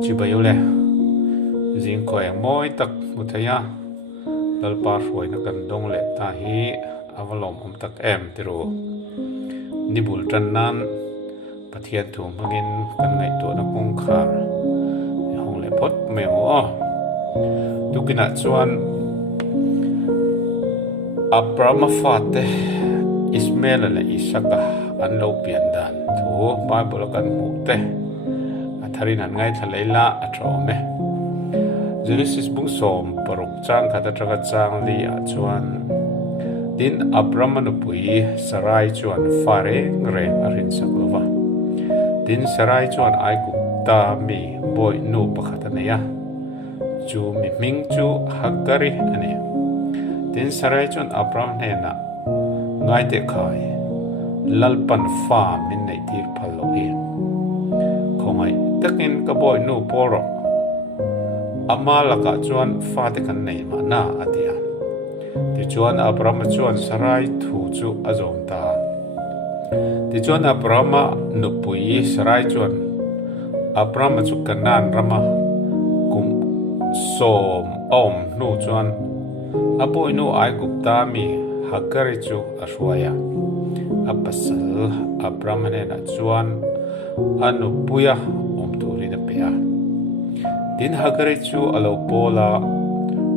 chỉ bây giờ riêng coi mỗi tắc một thấy à lal pa rồi nó cần đông lệ ta hi avalom tắc em tiru nibul trần nan pathian thum hangin kan ngai tu na kong khar hong le phot me o tukina chuan Abraham fate Ismail le Isaka an lo pian dan thu Bible kan mu te atharin an ngai thaleila atrome Genesis bung som paruk chang khata traga chang li a chuan tin Abraham nu pui Sarai chuan fare ngre arin sakova tin Sarai chuan ai ku ta mi boy nu pakhata neya chu mi ming chu Hagari ani tin Sarai chuan Abraham ne na ngai te khai lalpan fa min nei tir phalo hi khomai takin ka boy nu poro ama laka chuan fa te kan nei ma na atia ti chuan Abraham chuan Sarai thu chu azom ta ti chuan Abraham nu pui Sarai chuan Abraham chu kanan rama kum som om nu chuan apoi nu ai gupta mi Hagari chu ashwaya apasal Abraham ne na chuan anu puya turi na pia tin Hagari chu alo pola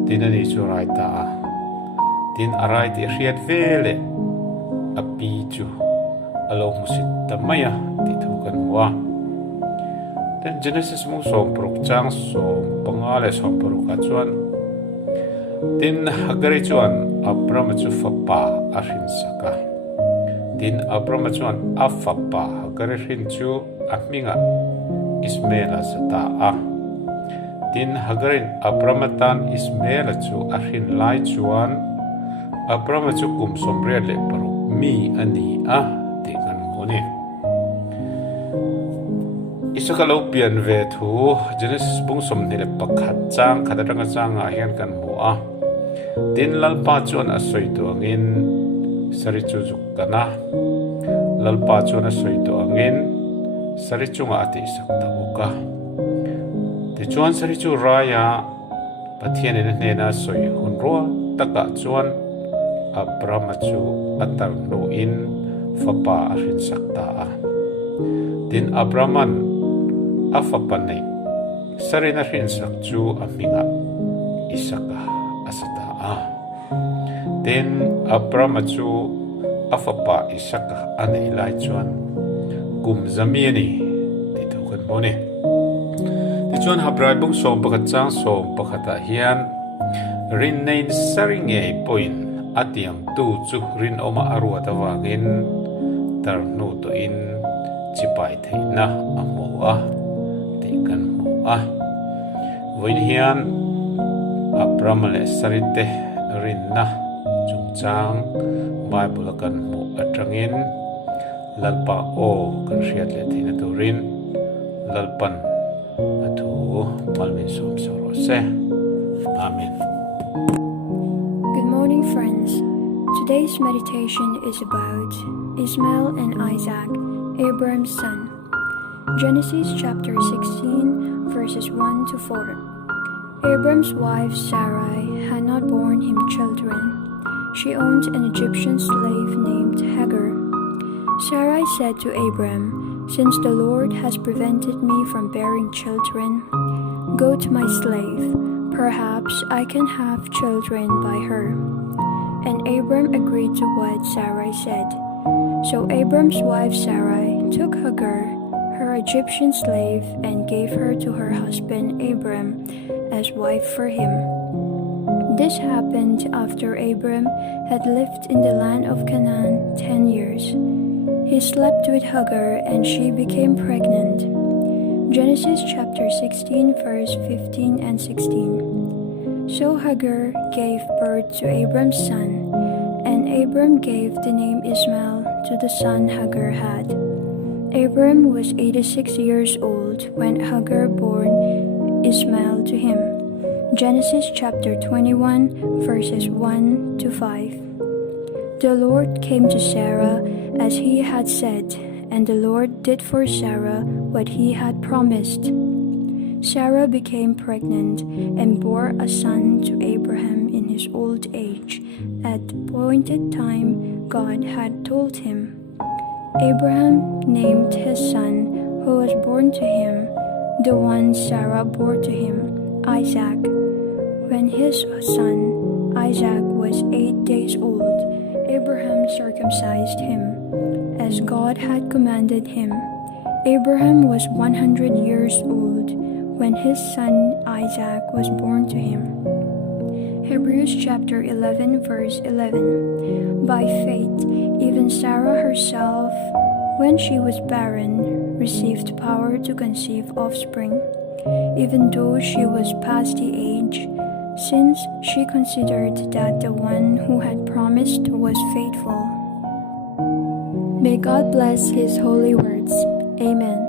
tin ani chu raita tin arai ti riat vele api chu alo musit tamaya ti thukan wa ten Genesis mu som prok chang som pangale som proka chuan tin Hagari chuan Abraham chu fapa ahin saka tin Abraham chuan afapa Hagari hin chu ahminga Ismail asata a tin Hagarin Abraham tan Ismail chu ahin lai chuan Abraham chu kum somre le paru mi ani a ti kan moni Isaka lo pian ve thu Genesis bung som ni le pakhat chang khadaranga chang a hian kan mu a tin lalpa chuan asoi tu angin sari chu kana lalpa chuan asoi tu angin sari chunga ati sakta uka ti chuan sari chu raya pathian in hena soi hunro taka chuan Abraham chu atar no in fapa ahin sakta a tin Abraham afapa nei sari na hin sak chu aminga Isaka asata tin Abraham chu afapa Isaka anei lai chuan kum zamiani ti thukan moni ti chuan habrai bung som pakhat chang som pakhata hian rin nein saringe point atiang tu chu rin oma arwa tawangin tarnu to in chipai theina amoa ti kan moa voin hian Abraham le sarite rinna chungchang Bible kan mu atangin lalpa o kan riat le thina turin lalpan athu malmin som sorose amen. Good morning, friends. Today's meditation is about Ishmael and Isaac, Abraham's son. Genesis chapter 16 verses 1 to 4. Abram's wife Sarai had not borne him children. She owned an Egyptian slave named Hagar. Sarai said to Abram, "Since the Lord has prevented me from bearing children, go to my slave. Perhaps I can have children by her." And Abram agreed to what Sarai said. So Abram's wife Sarai took Hagar, her Egyptian slave, and gave her to her husband Abram as wife for him. This happened after Abram had lived in the land of Canaan 10 years. He slept with Hagar and she became pregnant. Genesis chapter 16 verse 15 and 16. So Hagar gave birth to Abram's son, and Abram gave the name Ishmael to the son Hagar had. Abram was 86 years old when Hagar bore Ishmael to him. Genesis chapter 21 verses 1 to 5. The Lord came to Sarah as he had said, and the Lord did for Sarah what he had promised. Sarah became pregnant and bore a son to Abraham in his old age, at the appointed time God had told him. Abraham named his son, who was born to him, the one Sarah bore to him, Isaac. When his son Isaac was 8 days old, Abraham circumcised him, as God had commanded him. Abraham was 100 years old when his son Isaac was born to him. Hebrews chapter 11 verse 11. By faith, even Sarah herself, when she was barren, received power to conceive offspring, even though she was past the age, since she considered that the one who had promised was faithful. May God bless His holy words. Amen.